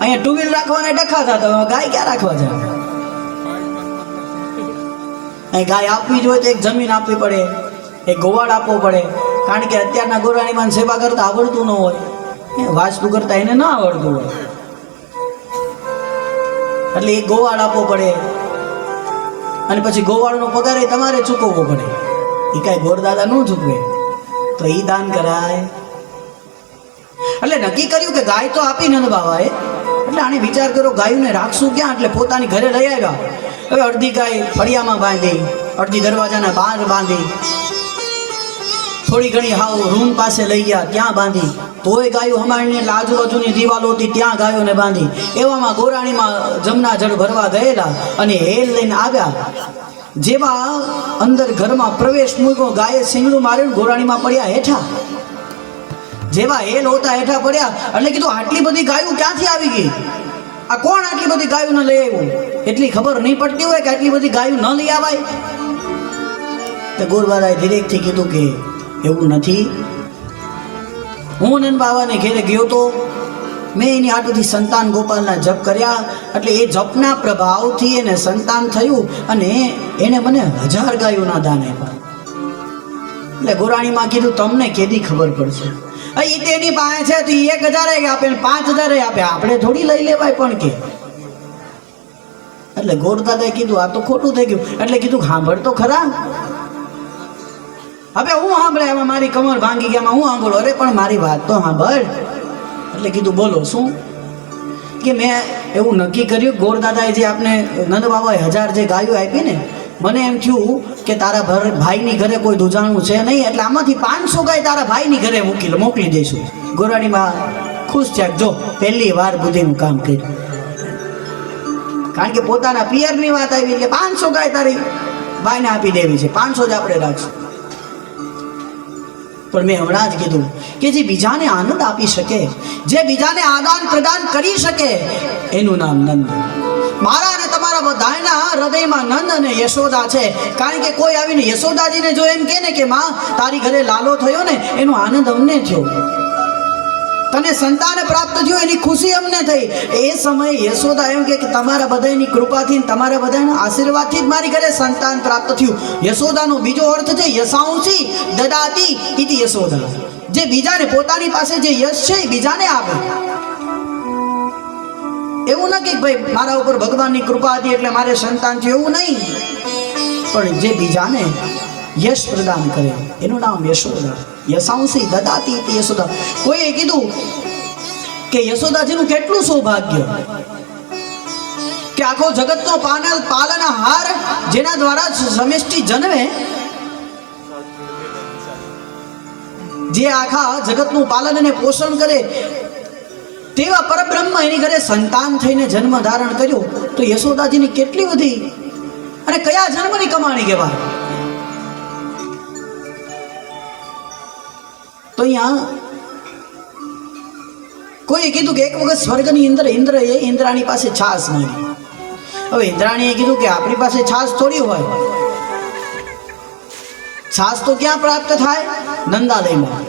અહીંયા two wheel રાખવાના ડખા થતા ગાય ક્યાં રાખવા છે? અહીં ગાય આપવી જોઈએ તો એક જમીન આપવી પડે, એક ગોવાળ આપવો પડે. કારણ કે અત્યારના ગોરાણીમાં સેવા કરતા આવડતું ન હોય. એ વાસ્તુ કરતા એને ના આવડતું હોય. એટલે એ ગોવાળ આપવો પડે. અને પછી ગોવાળનો પગાર એ તમારે ચૂકવવો પડે. એ કાંઈ ગોરદાદા ન ચૂકવે. તો એ દાન કરાય. એટલે નક્કી કર્યું કે ગાય તો આપી નંદ બાબાએ એટલે આને વિચાર કર્યો, ગાયોને રાખશું ક્યાં? એટલે પોતાની ઘરે લઈ આવ્યા. હવે અડધી ગાય ફળિયામાં બાંધી, અડધી દરવાજાના બહાર બાંધી. થોડી ઘણી હાવ રૂમ પાસે લઈ ગયા, ત્યાં બાંધી. તોય ગાયો હમાણીને આજુબાજુની દિવાલો હતી, ત્યાં ગાયોને બાંધી. એવામાં ગોરાણીમાં જમના જળ ભરવા ગયેલા અને હેલ લઈને આવ્યા. જેવા અંદર ઘરમાં પ્રવેશ મૂક્યો, ગાયે સિંગડું માર્યું, ગોરાણીમાં પડ્યા હેઠા. જેવા એ લોતા હેઠા પડ્યા એટલે કીધું, આટલી બધી ગાયું ક્યાંથી આવી ગઈ? આ કોણ આટલી બધી ગાયું ન લઈ આવ્યું? એટલી ખબર નહીં પડતી હોય કે આટલી બધી ગાયું ન લઈ આવાય. તો ગોરબાદાએ ધીરેકથી કીધું કે, એવું નથી. હું નંદ બાવાને ઘેરે ગયો તો મેં એની આટુથી સંતાન ગોપાલના જપ કર્યા. એટલે એ જપના પ્રભાવથી એને સંતાન થયું અને એને મને હજાર ગાયોના દાન આપ્યા. એટલે ગોરાણીમાં કીધું, તમને કેદી ખબર પડશે. એ તેની પાસે છે તો એક હજાર આપે પાંચ હજાર આપે. આપણે થોડી લઈ લેવાય પણ કે. એટલે ગોરદાદાએ કીધું, આ તો ખોટું થઈ ગયું. એટલે કીધું સાંભળ તો ખરા. હવે હું સાંભળે એમાં મારી કમર ભાંગી ગયા હું સાંભળો અરે, પણ મારી વાત તો સાંભળ એટલે કીધું, બોલો, શું? કે મેં એવું નક્કી કર્યું, ગોરદાદાએ જે આપને નંદ બાબાએ હજાર જે ગાયો આપી ને મને એમ થયું કે તારા ભર, ભાઈની ઘરે કોઈ દુજાણું છે નહીં, એટલે આમાંથી પાંચસો ગાય તારા ભાઈની ઘરે મૂકી, મોકલી દઈશું. ગોરાણીમાં ખુશ થયા જો, પહેલી વાર બુદ્ધિનું કામ કર્યું. કારણ કે પોતાના પિયરની વાત આવી, એટલે પાંચસો ગાય તારી ભાઈને આપી દેવી છે. પાંચસો જ આપણે રાખશું. પણ મેં હમણાં જ કીધું કે જે બીજાને આનંદ આપી શકે, જે બીજાને આદાન પ્રદાન કરી શકે, એનું નામ નંદ. મારા અને તમારા બધાના હૃદયમાં નંદ અને યશોદા છે. કારણ કે કોઈ આવીને યશોદાજીને જો એમ કહે ને કે, માં, તારી ઘરે લાલો થયો ને, એનો આનંદ અમને થયો. તને સંતાન પ્રાપ્ત થયું, એની ખુશી અમને થઈ. એ સમયે યશોદા એમ કે તમારા બધાની કૃપાથી તમારા બધાના આશીર્વાદથી જ મારી ઘરે સંતાન પ્રાપ્ત થયું. યશોદાનો બીજો અર્થ છે, યશાંશી દદાતી ઇતિ યશોદા. જે બીજાને પોતાની પાસે જે યશ છે, એ બીજાને આપે. એવું નથી ભાઈ મારા ઉપર ભગવાનની કૃપા હતી એટલે મારે સંતાન છે, એવું નહીં. પણ જે બીજાને યશ પ્રદાન કરે, એનું નામ યશોદા. યશાંશી દદાતી ઇતિ યશોદા. કોઈએ કીધું કે યશોદાજીનું કેટલું સૌભાગ્ય? કે આખો જગતનો પાનલ, પાલન, હાર જેના દ્વારા સમિષ્ટિ જન્મે? જે આખા જગતનું પાલન અને પોષણ કરે તેવા પરબ્રહ્મ એની ઘરે સંતાન થઈને જન્મ ધારણ કર્યો, તો યશોદાજીની કેટલી બધી અને કયા જન્મની કમાણી કહેવાય? તો અહીંયા કોઈએ કીધું કે એક વખત સ્વર્ગની અંદર ઇન્દ્રએ ઇન્દ્રાણી પાસે છાસ માંગી. હવે ઇન્દ્રાણીએ કીધું કે આપણી પાસે છાસ થોડી હોય. છાસ તો ક્યાં પ્રાપ્ત થાય? નંદાલયમાં.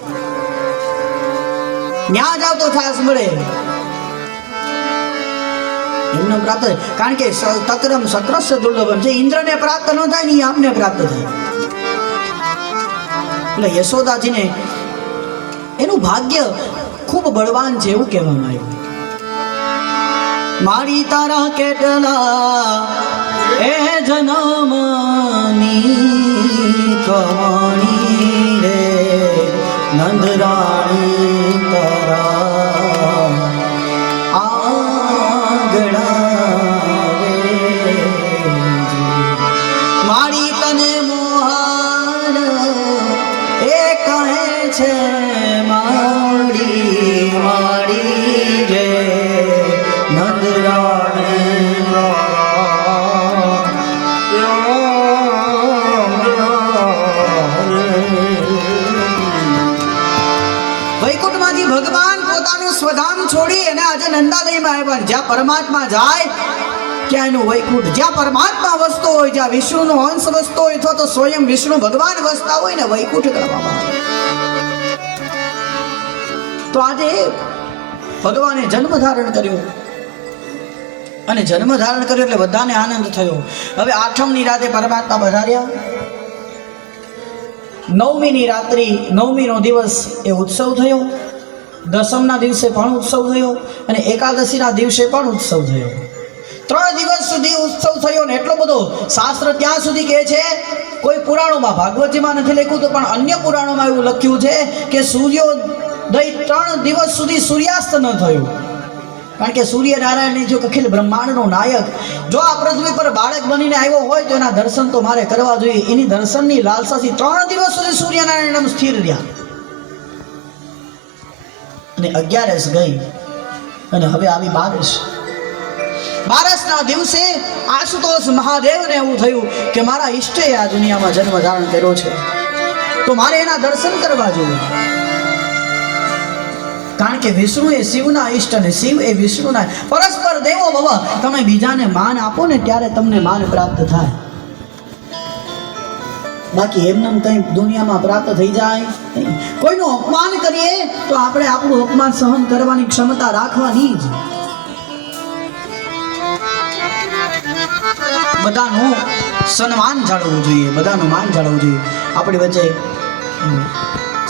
ત્યાં જાવ તો છાસ મળે. એમને પ્રાપ્ત. કારણ કે તક્રમ સત્રસ્ય દુર્લભમ છે. ઇન્દ્રને પ્રાપ્ત ન થાય ને આપને પ્રાપ્ત થાય. એટલે યશોદાજીને એનું ભાગ્ય ખૂબ બળવાન છે એવું કહેવામાં આવ્યું. મારી તારા કેટલા એ જનમની કમાણી છે ભગવાન પોતાનું સ્વધામ છોડી અને આજે નંદાલયમાં આવ્યા જ્યાં પરમાત્મા જાય, ત્યાં એનું વૈકુંઠ. જ્યાં પરમાત્મા વસતો હોય, જ્યાં વિષ્ણુનો અંશ વસતો હોય અથવા તો સ્વયં વિષ્ણુ ભગવાન વસતા હોય ને વૈકુંઠ કરવામાં આવે. તો આજે ભગવાને જન્મ ધારણ કર્યો. અને જન્મ ધારણ કર્યો એટલે બધાને આનંદ થયો. હવે આઠમની રાતે પરમાત્મા પધાર્યા. નવમીની રાત્રિ, નવમીનો દિવસ એ ઉત્સવ થયો. દસમના દિવસે પણ ઉત્સવ થયો અને એકાદશીના દિવસે પણ ઉત્સવ થયો. ત્રણ દિવસ સુધી ઉત્સવ થયો ને એટલો બધો શાસ્ત્ર ત્યાં સુધી કહે છે, કોઈ પુરાણોમાં ભાગવતજીમાં નથી લખ્યું તો પણ અન્ય પુરાણોમાં એવું લખ્યું છે કે સૂર્યોદય ત્રણ દિવસ સુધી સૂર્યાસ્ત ન થયું. કારણ કે સૂર્યનારાયણની જો અખિલ બ્રહ્માંડનો નાયક, જો આ પૃથ્વી પર બાળક બનીને આવ્યો હોય તો એના દર્શન તો મારે કરવા જોઈએ. એની દર્શનની લાલસાથી ત્રણ દિવસ સુધી સૂર્યનારાયણ સ્થિર રહ્યા. અને અગિયારસ ગઈ અને હવે આવી બારસ. બારસના દિવસે આશુતોષ મહાદેવને એવું થયું કે મારા ઈષ્ટે આ દુનિયામાં જન્મ ધારણ કર્યો છે. તો મારે એના દર્શન કરવા જોઈએ. કારણ કે વિષ્ણુ એ શિવના ઈષ્ટ અને શિવ એ વિષ્ણુના પરસ્પર દેવો ભવ. તમે બીજાને માન આપો ને ત્યારે તમને માન પ્રાપ્ત થાય. બાકી એમને કંઈ દુનિયામાં પ્રાપ્ત થઈ જાય કોઈનું અપમાન કરીએ તો આપણે આપણું અપમાન સહન કરવાની ક્ષમતા રાખવાની જ. બધાનું સન્માન જાળવવું જોઈએ, બધાનું માન જાળવવું જોઈએ. આપણી વચ્ચે